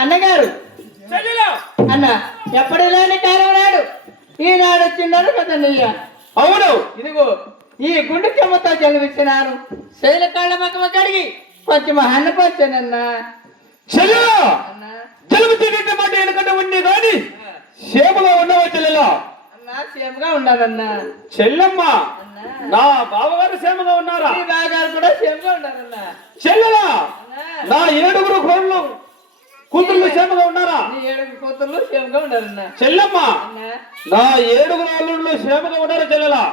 అన్నగారు అన్న ఎప్పటిలానే కాలం నాడు ఈనాడు వచ్చిన్నాడు కదన్నయ్య. అవును, ఇదిగో ఈ గుండె చెమ్మతో జన్మించినాను. శైల కాళ్ళ మకమ కడిగి కొంచెం అన్నపరిచానన్నా. జన్మించేటట్టు మాట ఎందుకంటే ఉండి కానీ సేమగా ఉండవా చెల్లెలా? అన్నా సేమగా ఉన్నారన్నా. చెల్లెమ్మ నా బావగారు సేమగా ఉన్నారా? మీ బావగారు కూడా సేమగా ఉన్నారన్నా. చెల్లెలా నా 7 కోళ్ళు కూతుర్లు క్షేమంగా ఉన్నారా? నీ 7 కూతుర్లు క్షేమంగా ఉన్నారన్నా. చెల్లెమ్మ నా 7 అల్లుళ్ళు క్షేమంగా ఉన్నారా? చెల్లెలా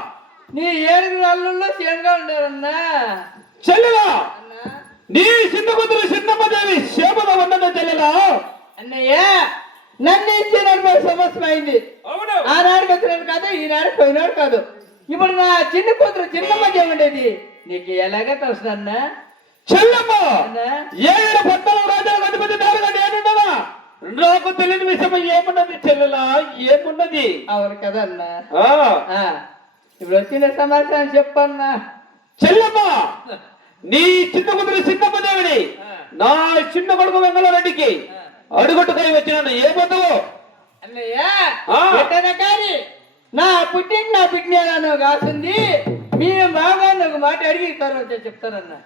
నీ 7 అల్లుళ్ళు క్షేమంగా ఉన్నారన్నా. చెల్లెలా నీ చిన్న కూతురు చిన్నమ్మదేవి క్షేమంగా ఉన్నదా? చెల్లెలా అన్నయ్య నన్ను ఇచ్చిన సంవత్సరం అయింది. ఆనాడికి వచ్చినాడు కాదు, ఈనాడు పోయినాడు కాదు. ఇప్పుడు నా చిన్న కూతురు చిన్నమ్మ ఉండేది నీకు ఎలాగ తెలుస్తుందన్నా? చెల్లెమ్మ 7 పట్టణ రాజాలు అధిపతి నేనుండదా? నాకు తెలియని విషయం ఏమున్నది చెల్లెలా? ఏమున్నది? అవును కదా అన్నా. ఇప్పుడు వచ్చిన సమాచారం చెప్పన్నా. చెల్లెమ్మ నీ చిన్న కూతురు చిన్నమ్మదేవిని నా చిన్న కొడుకు వెంగళరెడ్డికి అడుగొట్టుకై వచ్చినాను. ఏమొద్దు అన్నయ్య కానీ నా పుట్టిన నా బిడ్డ కాసింది. మేము బాగా ఒక మాట అడిగి తర్వాత చెప్తానన్నా.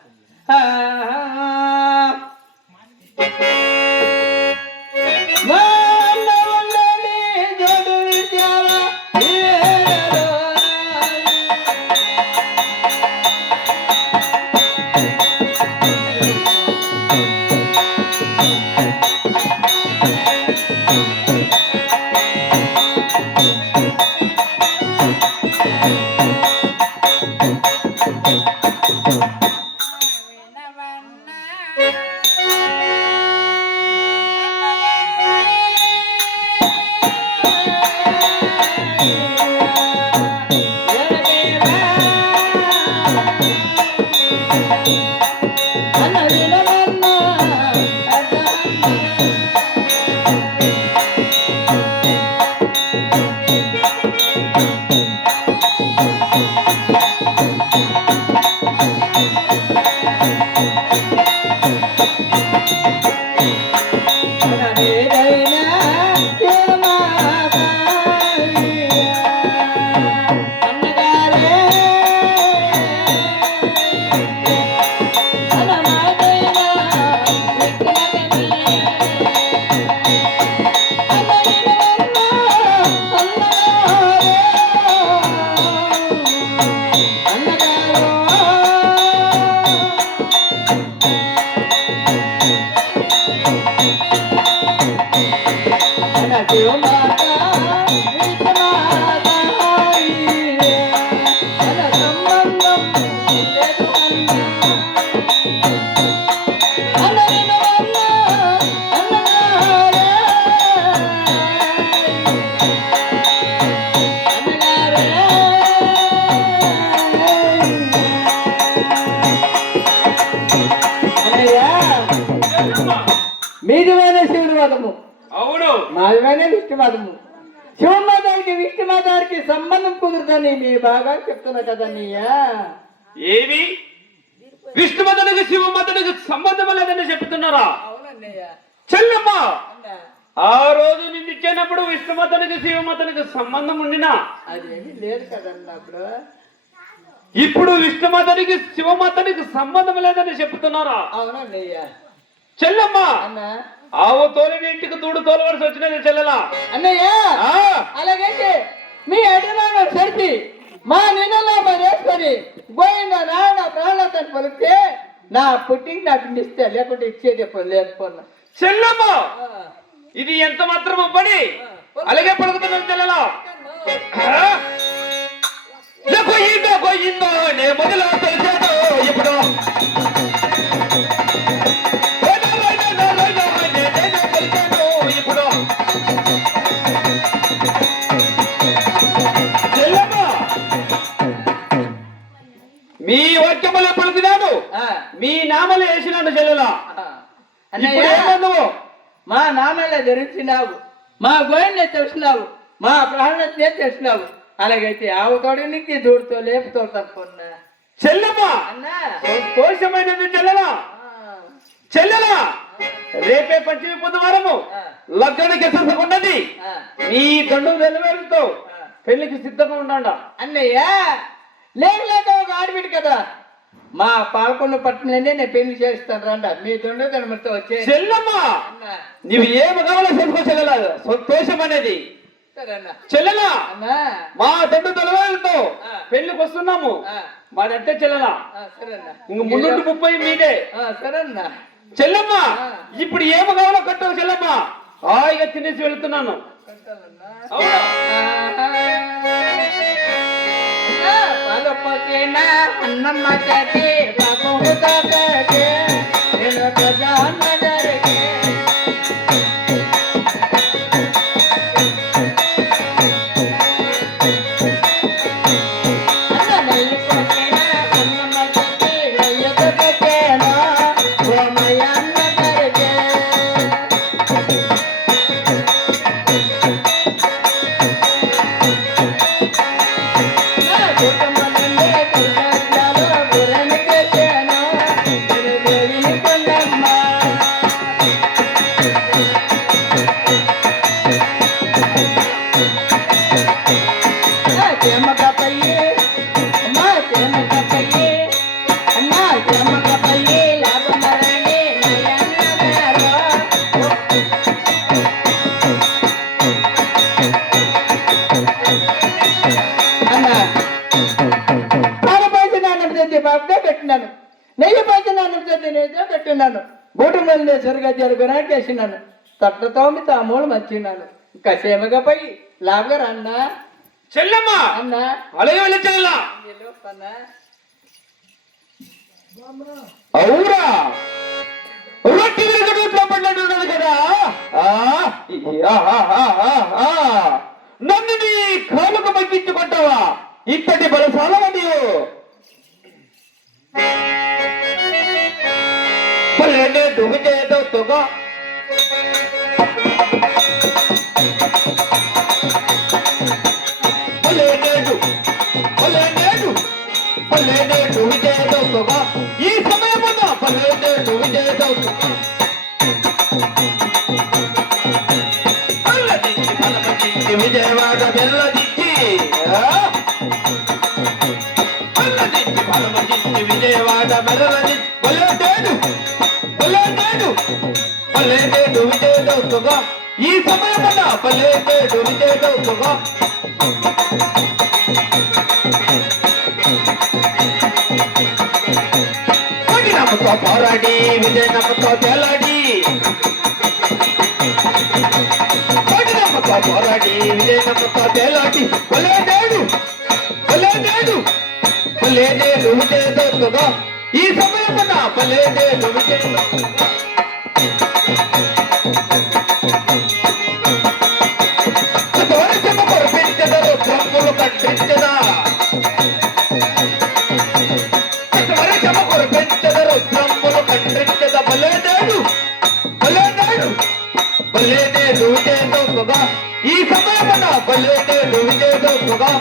మీదివైన శివుని మతము, అవును. మాదివైన విష్ణు మతము. శివమతానికి విష్ణు మతానికి సంబంధం కుదురుదని మీ బాగా చెప్తున్నా కదన్నయ్యా. ఏమి విష్ణు మతానికి శివ మతానికి సంబంధం లేదని చెప్తున్నారా? అవునన్నయ్య. చెల్లమ్మ, ఆ రోజు నిన్ను ఇచ్చినప్పుడు విష్ణు మతానికి శివ మతానికి సంబంధం ఉండినా అదేమి లేదు కదన్న. అప్పుడు ఇప్పుడు విష్ణు మతానికి శివ మతానికి సంబంధం లేదని చెప్తున్నారా? అవునన్నయ్య. చెల్లమ్మ, అన్న ఆవు తోలిని ఇంటికి తోడు తోలవలసి వచ్చినది చెల్లెలా. అన్నయ్య, ఆ, అలాగైతే మీ అడినాను సరిపి మా నిన్నలో వేసుకొని గోయింద నాన్న ప్రాణాన్ని పలికితే నా పుట్టింగ్ నాకు ఇస్తే, లేకుంటే ఇచ్చేది ఎప్పుడు లేకపోయినా. చెల్లమ్మ, ఇది ఎంత మాత్రము పని అలాగే పలుకుతున్నాను చెల్లెలా. పోయిందో నే మొదలు తెలిసాను ఇప్పుడు. ఇప్పుడు చెల్లమ్మ, మీ వాక్యములో పలుకున్నాను, మీ నామలు వేసినాను చెల్లెలా. అన్నయ్య, మా నాన్నలే ధరించినావు, మా గోయిన్నే తెలిసినావు, మా ప్రాణాలనే తెలిసినావు. అలాగైతే ఆవు తోడు నీకు దూడుతో లేపుతో తప్పన్నా. చెల్లమ్మ, అన్నా సంతోషమైనది చెల్లెలా. చెల్లెలా, రేపే పంచమి బుధవారము లగ్నానికి ఎసరుకున్నది. మీ దండు నెలవేరుతో పెళ్లికి సిద్ధంగా ఉండండి. అన్నయ్య, లేక ఒక ఆడబిడ్డ కదా, మా పాల్కొండ పట్టణంలోనే నేను పెళ్లి చేస్తాను రండ. మీ దొండ కనుమతో వచ్చే. చెల్లమ్మ, నీవు ఏమి కావాలో చేసుకో చెల్లెలా. సంతోషం అనేది చెల్లెలా, మా దండు నెలవేరుతో పెళ్లికి వస్తున్నాము. మాదంటే చెల్లెలా, ఇంక 330 మీదే. సరేనా చెల్లమ్మ, ఇప్పుడు ఏమి కావాలో కట్టవు చెల్లమ్మ. హాయిగా తినేసి వెళ్తున్నాను. పాలపకేనా అన్నమ్మ చేతి బాబు తాకే నేను ప్రజాన్న జరిగే. పెట్టినాను, నెయ్యి పంచనాన్నం నేనేదో పెట్టినాను, బూటు మళ్ళీ సరిగా జరుగునానికి వేసినాను, తట్టతోమి తామూలు మర్చినాను. ఇంకా సేమగా పోయి లాభగా రన్నా. చెల్లమ్మ, అన్నా అలాగే వెళ్ళి చెల్లెలా. అవురా, రొట్టి విరుగుడులో పడినట్టున్నది కదా. నన్ను నీ కాలుకు మగ్గించుకుంటావా? ఇత్తటి బలసాలవా నీవు? పల్లెనే దుమిచేదో తొగ పల్లెనేడు విజయదో తొగ ఈ సమయమున పల్లెనేడు విజయదో తొగ పల్లెదించి పలమచించి విజయవాడ వెళ్ళదించి పల్లెదించి పలమచించి విజయవాడ వెళ్ళదించి పల్లెనేడు విజయదో తొగ ఈ సమయమున పల్లెనేడు విజయదో తొగ నమ్మతో పోరాడి విజయ నమ్మతో తెలాడి నమ్మతో పోరాడి విజయ నమ్మతో తెలాడి పల్లెనేడు విజయదో తొగ ఈ సమయమున పల్లెనేడు విజయదో కట్టించదా పల్లెనేడు కొయ్యేట నువ్వు చేదో సుగా